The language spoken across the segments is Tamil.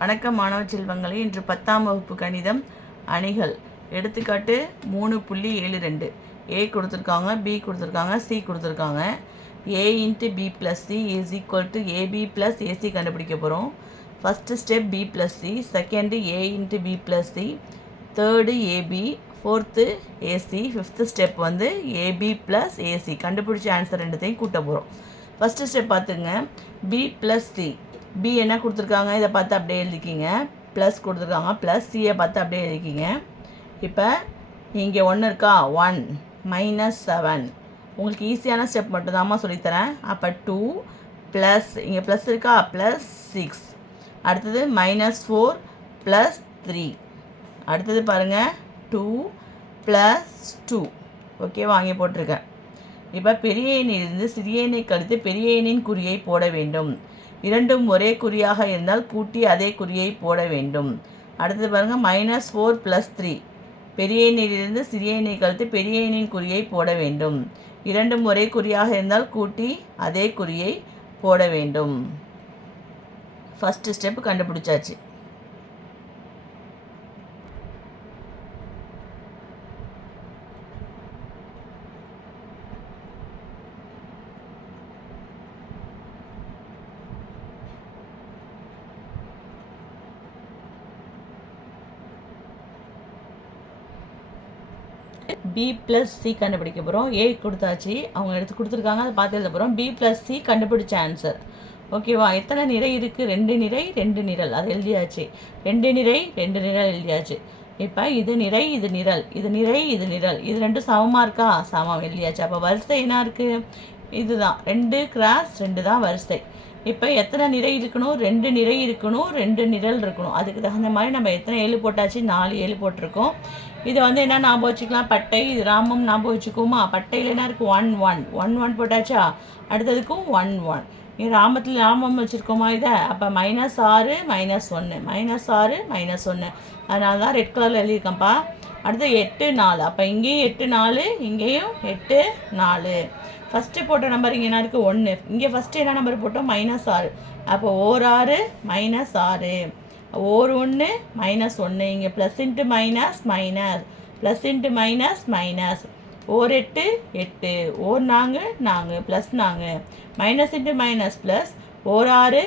வணக்கம் மாணவ செல்வங்களே. இன்று 10ஆம் வகுப்பு கணிதம் அணிகள் எடுத்துக்காட்டு 3.72 ஏ கொடுத்துருக்காங்க, பி கொடுத்துருக்காங்க, சி கொடுத்துருக்காங்க. A into B plus C is equal to AB plus AC கண்டுபிடிக்க போகிறோம். First step B plus C, second A into B plus C, third AB, fourth AC, fifth step வந்து ஏபி ப்ளஸ் ஏசி. கண்டுபிடிச்ச ஆன்சர் ரெண்டுத்தையும் கூட்ட போகிறோம். ஃபஸ்ட்டு ஸ்டெப் பார்த்துங்க, பி ப்ளஸ் சி. பி என்ன கொடுத்துருக்காங்க, இதை பார்த்து அப்படியே எழுதிக்கிங்க. ப்ளஸ் கொடுத்துருக்காங்க, ப்ளஸ் சியை பார்த்து அப்படியே எழுதிக்கிங்க. இப்போ இங்கே 1 இருக்கா, 1 -7. உங்களுக்கு ஈஸியான ஸ்டெப் மட்டும்தாம்மா சொல்லித்தரேன். அப்போ 2 ப்ளஸ், இங்கே ப்ளஸ் இருக்கா, +6. அடுத்தது -4 + 3. அடுத்தது பாருங்கள் 2 + 2. ஓகேவா, அங்கே போட்டிருக்கேன். இப்போ பெரிய எண்ணிலிருந்து சிறிய எண்ணை கழித்து பெரிய எண்ணின் குறியை போட வேண்டும். இரண்டும் ஒரே குறியாக இருந்தால் கூட்டி அதே குறியை போட வேண்டும். அடுத்தது பாருங்கள் -4 + 3. பெரிய எண்ணிலிருந்து சிறிய எண்ணை கழித்து பெரிய எண்ணின் குறியை போட வேண்டும். இரண்டும் ஒரே குறியாக இருந்தால் கூட்டி அதே குறியை போட வேண்டும். ஃபஸ்ட்டு ஸ்டெப் கண்டுபிடிச்சாச்சு. பி ப்ளஸ் சி கண்டுபிடிக்க போகிறோம். ஏ கொடுத்தாச்சு, அவங்க எடுத்து கொடுத்துருக்காங்க, அதை பார்த்து எழுத போகிறோம். பி ப்ளஸ் சி கண்டுபிடிச்ச ஆன்சர். ஓகேவா, எத்தனை நிறை இருக்குது, 2 நிறை 2 நிரல், அது எழுதியாச்சு. 2 நிறை 2 நிரல் எழுதியாச்சு. இப்போ இது நிறை இது நிரல், இது நிறை இது நிரல், இது ரெண்டும் சமமாக இருக்கா, சமம் எழுதியாச்சு. அப்போ வரிசை என்ன இருக்குது, இதுதான் 2 × 2 தான் வரிசை. இப்போ எத்தனை நிறை இருக்கணும், 2 நிறை இருக்கணும், 2 நிரல் இருக்கணும். அதுக்கு தகுந்த மாதிரி நம்ம எத்தனை 7 போட்டாச்சு, 4 7 போட்டிருக்கோம். இதை வந்து என்ன ஞாபகம் வச்சுக்கலாம், பட்டை, இது ராமம் ஞாபகம் வச்சுக்கோமா. பட்டையில் என்ன இருக்குது, 1 1 1 1 போட்டாச்சா, அடுத்ததுக்கும் 1 1. இங்கே ராமத்தில் ராமம் வச்சுருக்கோமா இதை. அப்போ -6 -1 -6 -1, அதனால தான் ரெட் கலரில் எழுதியிருக்கேன்ப்பா. அடுத்து 8 4. அப்போ இங்கேயும் 8 4, இங்கேயும் 8 4. ஃபஸ்ட்டு போட்ட நம்பர் இங்கே என்ன இருக்குது, 1. இங்கே ஃபஸ்ட்டு என்ன நம்பர் போட்டோம், -6. அப்போ ஓர் 6 -6, ஓர் 1 -1. இங்கே plus into minus minus, plus into minus minus. ஓர் 8 8, ஓர் 4 4, plus 4, minus into minus plus. ஓர் 6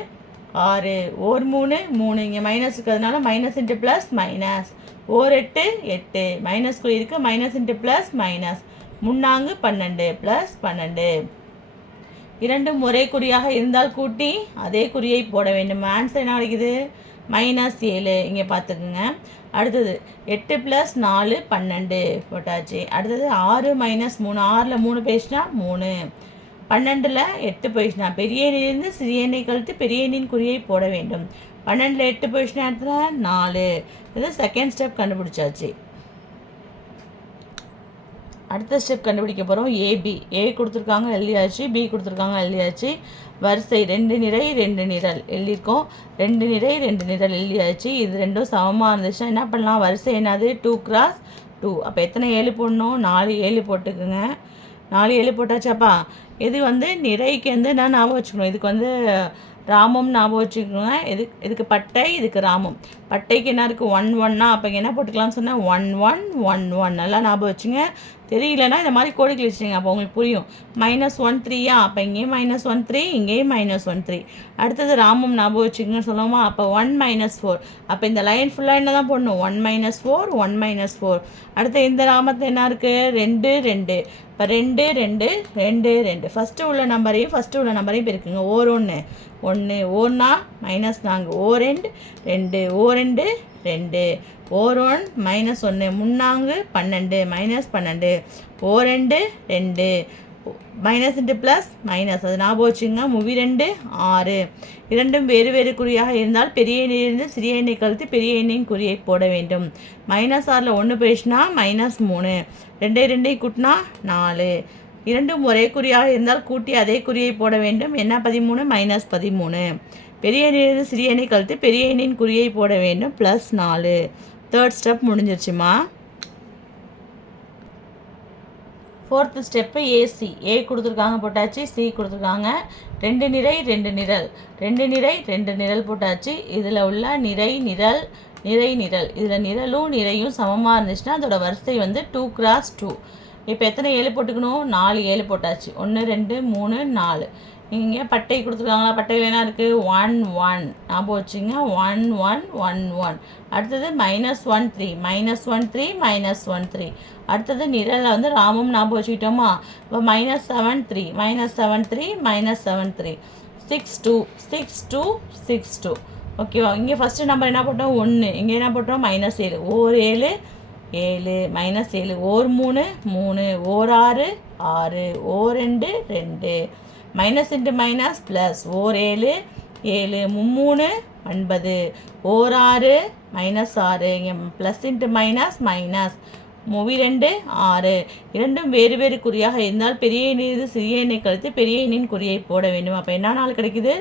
6, ஓர் 3 3. இங்கே மைனஸ் இருக்கிறதுனால மைனஸ் இன்ட்டு ப்ளஸ் மைனஸ். ஓர் 8 8, மைனஸ் குறி இருக்குது, minus into plus minus. 3 12 plus 12. இரண்டும் ஒரே குறியாக இருந்தால் கூட்டி அதே குறியை போட வேண்டும். ஆன்சர் என்ன கிடைக்குது, -7. இங்கே பார்த்துக்குங்க. அடுத்தது 8 + 4 12 போட்டாச்சு. அடுத்தது 6 - 3, 6ல் 3 போயிடுச்சுன்னா 3, 12ல் 8 போயிடுச்சுன்னா பெரிய எண்ணிலிருந்து சிறிய எண்ணை கழித்து பெரிய எண்ணின் குறியை போட வேண்டும். 12ல் 8 போயிடுச்சுன்னா இடத்துல 4. இது செகண்ட் ஸ்டெப் கண்டுபிடிச்சாச்சு. அடுத்த ஸ்டெப் கண்டுபிடிக்க போகிறோம். ஏபி. ஏ கொடுத்துருக்காங்க எழுதியாச்சு, பி கொடுத்துருக்காங்க எழுதியாச்சு. வரிசை 2 நிறை 2 நிரல் எழுதியிருக்கோம். 2 நிறை 2 நிரல் எழுதியாச்சு. இது ரெண்டும் சமமாக இருந்துச்சுன்னா என்ன பண்ணலாம், வரிசை என்னது, 2 × 2. அப்போ எத்தனை 7 போடணும், 4 7 போட்டுக்குங்க. 4 7 போட்டாச்சாப்பா. இது வந்து நிறைக்கு வந்து என்ன ஞாபகம் வச்சுக்கணும், இதுக்கு வந்து ராமம் ஞாபகம் வச்சுக்கோங்க. இதுக்கு பட்டை, இதுக்கு ராமம். பட்டைக்கு என்ன இருக்குது, 1 1னா, அப்போ என்ன போட்டுக்கலாம்னு சொன்னால் 1 1 1 1. நல்லா ஞாபகம் வச்சுங்க. தெரியலன்னா இந்த மாதிரி கோடி கிழிச்சிங்க, அப்போ உங்களுக்கு புரியும். -1 3யா, அப்போ இங்கேயும் -1 3, இங்கேயும் -1 3. அடுத்தது ராமம் ஞாபகம் வச்சுக்கோங்கன்னு சொல்லுவோமா. அப்போ 1 -4. அப்போ இந்த லைன் ஃபுல்லாக என்ன தான் போடணும், 1 -4 1 -4. அடுத்து இந்த ராமத்தில் என்ன இருக்குது, 2 2. இப்போ 2 2 2 2. ஃபஸ்ட்டு உள்ள நம்பரையும் பெருக்குங்க. ஓர் 1 1, ஓர்னா -4, ஓர் 2 2, ஓர் 2 2, ஓர் 1 -1, 3 12 -12, ஓர் 2 2, மைனஸ் இன்ட்டு ப்ளஸ் மைனஸ், அது ஞாபகம் வச்சுங்க. 2 6. இரண்டும் வேறு வேறு குறியாக இருந்தால் பெரிய எண்ணிலிருந்து சிறிய எண்ணை கழித்து பெரிய எண்ணின் குறியை போட வேண்டும். -6ல் 1 போயிடுச்சுன்னா -3, 2 2 கூட்டினா 4. இரண்டும் ஒரே குறியாக இருந்தால் கூட்டி அதே குறியை போட வேண்டும். என்ன 13 -13. பெரிய எண்ணிலிருந்து சிறிய எண்ணை கழித்து பெரிய எண்ணின் குறியை போட வேண்டும், +4. தேர்ட் ஸ்டெப் முடிஞ்சிருச்சுமா. 4th step AC. ஏ கொடுத்துருக்காங்க போட்டாச்சு, சி கொடுத்துருக்காங்க. 2 நிரை 2 நிரல், 2 நிரை 2 நிரல் போட்டாச்சு. இதில் உள்ள நிரை நிரல் நிரை நிரல், இதில் நிரலும் நிறையும் சமமாக இருந்துச்சுன்னா அதோட வரிசை வந்து 2x2. இப்போ எத்தனை 7 போட்டுக்கணும்? 4 7 போட்டாச்சு. 1 2 3 4. இங்கே பட்டை கொடுத்துருக்காங்களா? பட்டையில் என்ன இருக்குது? 1 1 ஞாபகம் வச்சுங்க. 1 1 1 1. அடுத்தது -1 3 -1 3 -1 3. அடுத்தது நிரலில் வந்து ராமம் ஞாபகம் வச்சுக்கிட்டோமா? இப்போ -7 3 -7 3 -7 3. 6 2 6 2 6 2. ஓகேவா? இங்கே ஃபஸ்ட்டு நம்பர் என்ன போட்டோம்? 1. இங்கே என்ன போட்டோம்? -7. ஓர் 7 7 -7. ஓர் 3 3. ஓர் 6 6. ஓர் 2 2. Minus into minus plus. ஓர் 7 7 3 9. ஓர் 6 -6. இங்கே ப்ளஸ் இன்ட்டு மைனஸ் மைனஸ். மூவி 2 6. இரண்டும் வேறு வேறு குறியாக இருந்தால் பெரிய எண்ணிலிருந்து சிறிய எண்ணை கழித்து பெரிய எண்ணின் குறியை போட வேண்டும். அப்போ என்ன நாள் கிடைக்குது?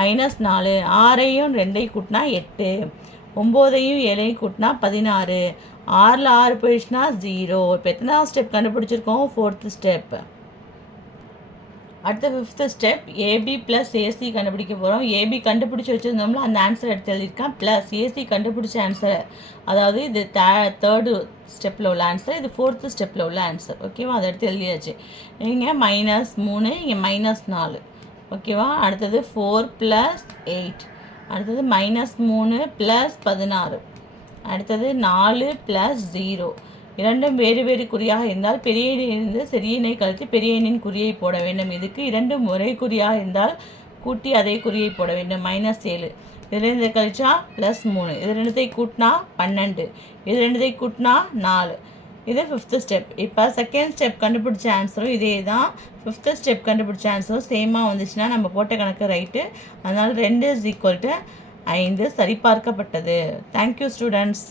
-4. 6ஐயும் 2ஐயும் கூட்டினா 8. 9ஐயும் 7ஐயும் கூட்டினா 16. 6ல் 6 போயிடுச்சுன்னா 0. இப்போ எத்தனாவது ஸ்டெப் கண்டுபிடிச்சிருக்கோம்? 4th step. அடுத்த 5th step AB plus AC கண்டுபிடிக்க போகிறோம். ஏபி கண்டுபிடிச்சி வச்சுருந்தோம்ல, அந்த ஆன்சர் எடுத்து எழுதியிருக்கேன். ப்ளஸ் ஏசி கண்டுபிடிச்ச ஆன்சர், அதாவது இது 3rd ஸ்டெப்பில் உள்ள ஆன்சர், இது 4th ஸ்டெப்பில் உள்ள ஆன்சர். ஓகேவா? அதை எடுத்து எழுதியாச்சு. இங்கே -3, இங்கே -4. ஓகேவா? அடுத்தது 4 + 8. அடுத்தது -3 + 16. அடுத்தது 4 + 0. இரண்டும் வேறு வேறு குறியாக இருந்தால் பெரிய எண்ணிலிருந்து சிறிய எண்ணை கழித்து பெரிய எண்ணின் குறியை போட வேண்டும். இதுக்கு 2 முறை குறியாக இருந்தால் கூட்டி அதே குறியை போட வேண்டும். -7. இதிலிருந்து கழிச்சா +3. இது ரெண்டுத்தையும் கூட்டினா 12. இது ரெண்டுத்தையும் கூட்டினா 4. இது 5th ஸ்டெப். இப்போ 2nd ஸ்டெப் கண்டுபிடிச்ச ஆன்சரும் இதே தான். 5th ஸ்டெப் கண்டுபிடிச்ச ஆன்சரும் சேமாக வந்துச்சுன்னா நம்ம போட்ட கணக்கு ரைட்டு. அதனால் 2 = 5 சரிபார்க்கப்பட்டது. Thank you students.